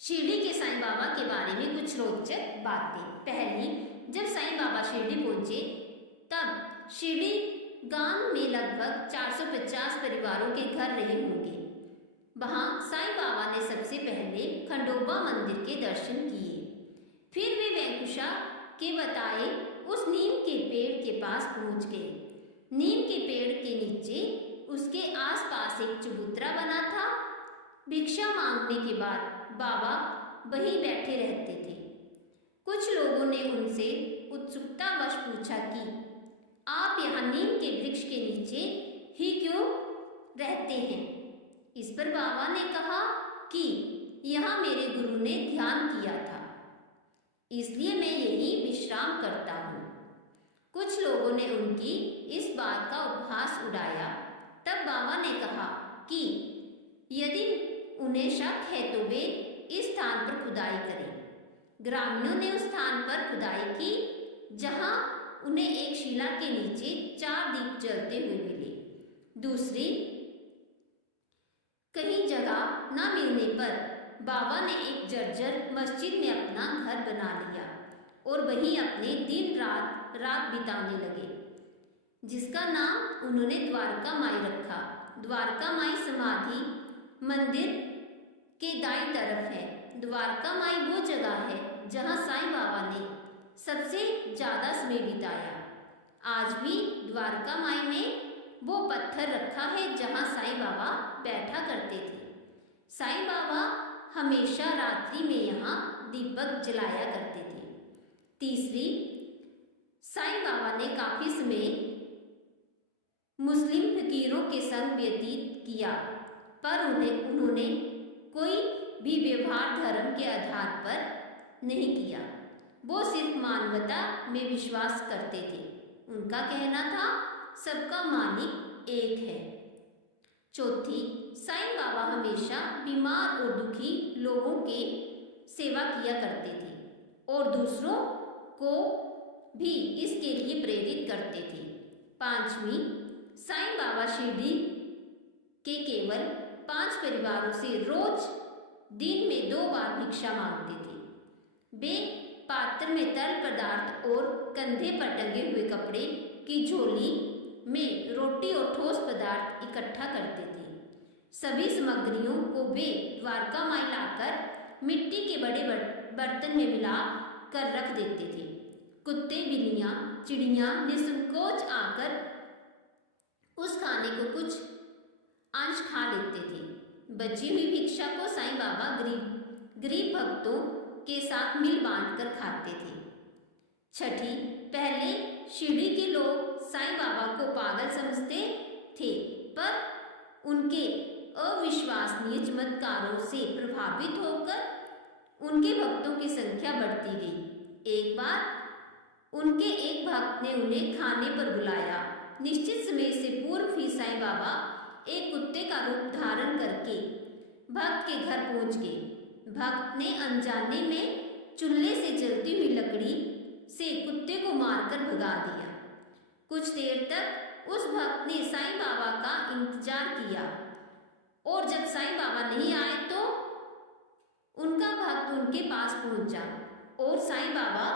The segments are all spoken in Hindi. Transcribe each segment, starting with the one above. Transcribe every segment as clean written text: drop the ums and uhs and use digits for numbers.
शिरडी के साईं बाबा के बारे में कुछ रोचक बातें। पहली, जब साईं बाबा शिरडी पहुंचे तब शिरडी गांव में लगभग 450 परिवारों के घर रहे होंगे। वहां साईं बाबा ने सबसे पहले खंडोबा मंदिर के दर्शन किए। फिर वे वेंकुशा के बताए उस नीम के पेड़ के पास पहुंच गए। नीम के पेड़ के नीचे उसके आसपास एक चबूतरा बना था। भिक्षा मांगने के बाद बाबा वहीं बैठे रहते थे। कुछ लोगों ने उनसे उत्सुकतावश पूछा कि आप यहाँ नीम के वृक्ष के नीचे ही क्यों रहते हैं। इस पर बाबा ने कहा कि यहाँ मेरे गुरु ने ध्यान किया था, इसलिए मैं यही विश्राम करता हूँ। कुछ लोगों ने उनकी इस बात का उपहास उड़ाया। तब बाबा ने कहा कि यदि उन्हें शक है तो वे इस स्थान पर खुदाई करें। ग्रामीणों ने उस स्थान पर खुदाई की जहां उन्हें एक शिला के नीचे 4 दीप जलते हुए मिले। दूसरी कहीं जगह न मिलने पर बाबा ने एक जर्जर मस्जिद में अपना घर बना लिया और वहीं अपने दिन रात बिताने लगे, जिसका नाम उन्होंने द्वारका माई रखा। द्वारका माई समाधि मंदिर के दाईं तरफ है। द्वारका माई वो जगह है जहां साईं बाबा ने सबसे ज्यादा समय बिताया। आज भी द्वारका माई में वो पत्थर रखा है जहां साईं बाबा बैठा करते थे। साईं बाबा हमेशा रात्रि में यहाँ दीपक जलाया करते थे। तीसरी, साईं बाबा ने काफी समय मुस्लिम फकीरों के संग व्यतीत किया, पर उन्होंने कोई भी व्यवहार धर्म के आधार पर नहीं किया। वो सिर्फ मानवता में विश्वास करते थे। उनका कहना था सबका मालिक एक है। चौथी, साईं बाबा हमेशा बीमार और दुखी लोगों के सेवा किया करते थे और दूसरों को भी इसके लिए प्रेरित करते थे। पांचवी, साईं बाबा शिरडी के केवल 5 परिवारों से रोज दिन में 2 बार भिक्षा मांगते थे। वे पात्र में तरल पदार्थ और कंधे पर टंगे हुए कपड़े की झोली में रोटी और ठोस पदार्थ इकट्ठा करते थे। सभी सामग्रियों को वे द्वारका माई लाकर मिट्टी के बड़े बर्तन में मिला कर रख देते थे। कुत्ते, बिल्लियां, चिड़ियां निसंकोच आकर उस खाने को कुछ अंश खा लेते थे। बची हुई भिक्षा को साईं बाबा गरीब भक्तों के साथ मिल बांट कर खाते थे। छठी, पहले शिरडी के लोग साईं बाबा को पागल समझते थे, पर उनके अविश्वसनीय चमत्कारों से प्रभावित होकर उनके भक्तों की संख्या बढ़ती गई। एक बार उनके एक भक्त ने उन्हें खाने पर बुलाया। निश्चित समय से पूर्व ही साईं बाबा एक कुत्ते का रूप धारण करके भक्त के घर पहुंच गए। भक्त ने अनजाने में चूल्हे से जलती हुई लकड़ी से कुत्ते को मारकर भगा दिया। कुछ देर तक उस भक्त ने साईं बाबा का इंतजार किया और जब साईं बाबा नहीं आए तो उनका भक्त उनके पास पहुंचा और साईं बाबा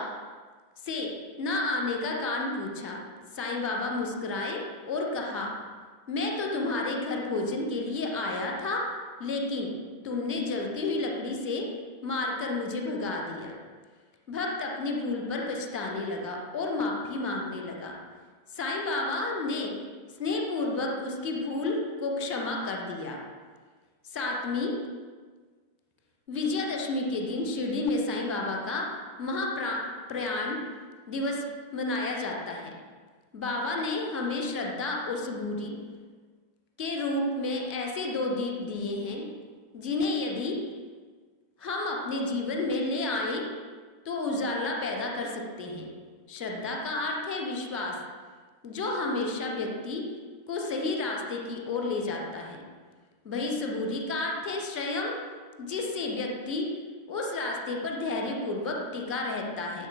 से न आने का कारण पूछा। साईं बाबा मुस्कुराए और कहा, मैं तो तुम्हारे घर भोजन के लिए आया था, लेकिन तुमने जलती हुई लकड़ी से मारकर मुझे भगा दिया। भक्त अपनी भूल पर पछताने लगा और माफी मांगने लगा। साईं बाबा ने स्नेहपूर्वक उसकी भूल को क्षमा कर दिया। 7वीं, विजयादशमी के दिन शिरडी में साईं बाबा का महाप्रयाण दिवस मनाया जाता है। बाबा ने हमें श्रद्धा और सबूरी के रूप में ऐसे 2 दीप दिए हैं जिन्हें यदि हम अपने जीवन में ले आए तो उजाला पैदा कर सकते हैं। श्रद्धा का अर्थ है विश्वास, जो हमेशा व्यक्ति को सही रास्ते की ओर ले जाता है। वही सबूरी का अर्थ है संयम, जिससे व्यक्ति उस रास्ते पर धैर्यपूर्वक टिका रहता है।